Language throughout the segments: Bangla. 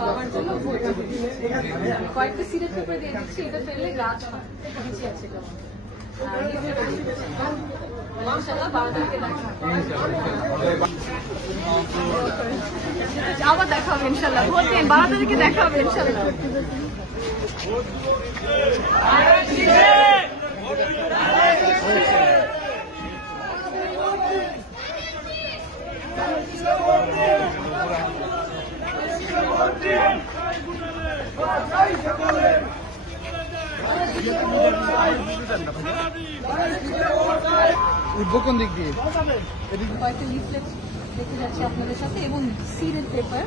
বাবার জন্য কয়েকটা সিরিয়াল পেপার দিয়ে দিচ্ছি, এটা ফেললে গাছ হয়, নিচে আছে আবার দেখা হবে ইনশাল্লাহ। ভোট দিন, 12 তারিখে দেখা হবে ইনশাল্লাহ। কোন দিক দিয়ে কয়েকটা লিফলেট দেখতে যাচ্ছি আপনাদের সাথে এবং সিরিয়াল পেপার,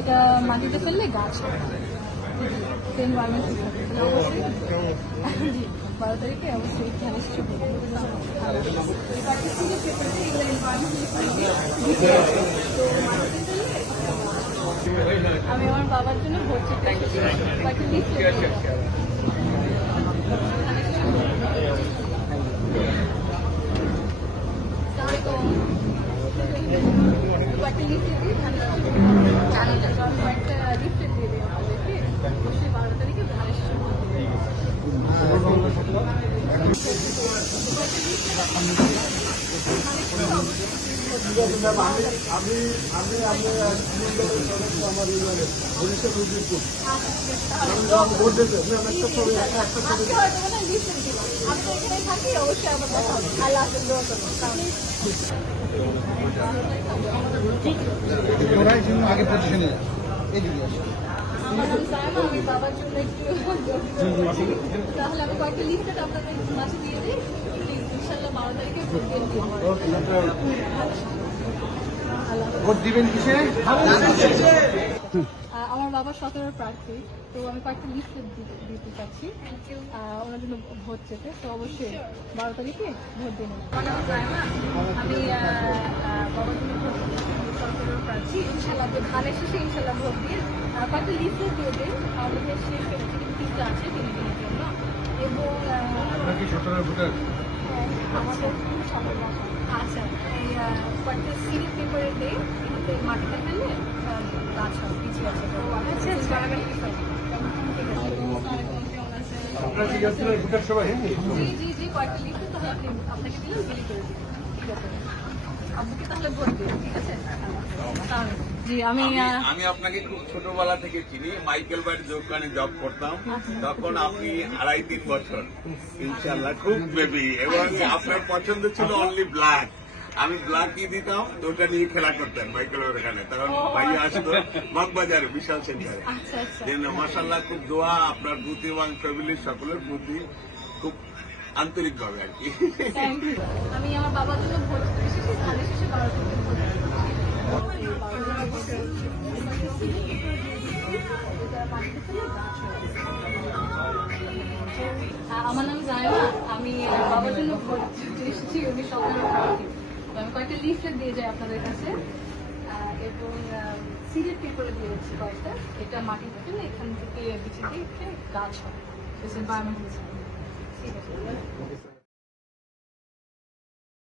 এটা মাটিতে ফেললে গাছ হয়। 12 তারিখে অবশ্যই ধ্যান আমি আমার বাবার জন্য ভোট দিতে কয়েকটা লিফলেট আগে পজিশনে আমি বাবার জন্য একটু তাহলে আমি কয়েকটা লিস্টেড আপনাদের মাঝে দিয়ে দিই ইনশাল্লাহ 12 তারিখে ভোট দিবেন কিসে? আমার বাবা 17 প্রার্থী, তো আমি কয়েকটা লিস্ট দিতে চাচ্ছি ওনার জন্য ভোট চেতে, তো অবশ্যই 12 তারিখে ভোট দিন। আমি বাবার জন্য 17 প্রার্থী, ইনশাল্লাহ ধানের শেষে ইনশাল্লাহ ভোট দিয়ে কয়েকটা লিস্ট দিয়ে দিন আমাদের শেষ তিনটা আছে 3 দিনের জন্য। এবং আমাদের আচ্ছা এই কয়েকটা সিরিজ পেপারে দিয়ে মাটিতে ফেললে গাছ হয়, পিছিয়ে আছে। জি জি কয়েকটা লিখে তাহলে আপনি আপনাকে দিলেন বিলি করে দিবেন, ঠিক আছে? আব্বুকে তাহলে ভোট দিন, ঠিক আছে? জি আমি আপনাকে খুব ছোটবেলা থেকে চিনি, মাইকেল বাড়ির দোকানে জব করতাম, তখন আপনি 2.5-3 বছর, ইনশাল্লাহ খুব বেবি, এবং আপনার পছন্দ ছিল অনলি ব্ল্যাক। আমি ব্ল্যাকই দিতাম, তো ওটা নিয়ে খেলা করতেন মাইকেলের ওখানে, তখন ভাইয়া আসতো মগবাজার বিশাল সেন্টারে। মাশাল্লাহ খুব দোয়া আপনার প্রতি এবং ফ্যামিলির সকলের প্রতি, খুব আন্তরিক ভাবে আর কি। আমি আমার বাবার জন্য ভোট এসেছি, ধানের শেষে 12 তারিখে ভোট। আমার নাম জায়না, আমি বাবার জন্য ভোট এসেছি, উনি সরকারের প্রার্থী। আমি কয়েকটা লিফলেট দিয়ে যাই আপনাদের কাছে এবং সিরিয়াল পেপারে দিয়ে দিচ্ছি কয়েকটা, এটা মাটিতে ফেলে এখান থেকে বিছিয়ে দিয়ে গাছ হয়, ঠিক আছে?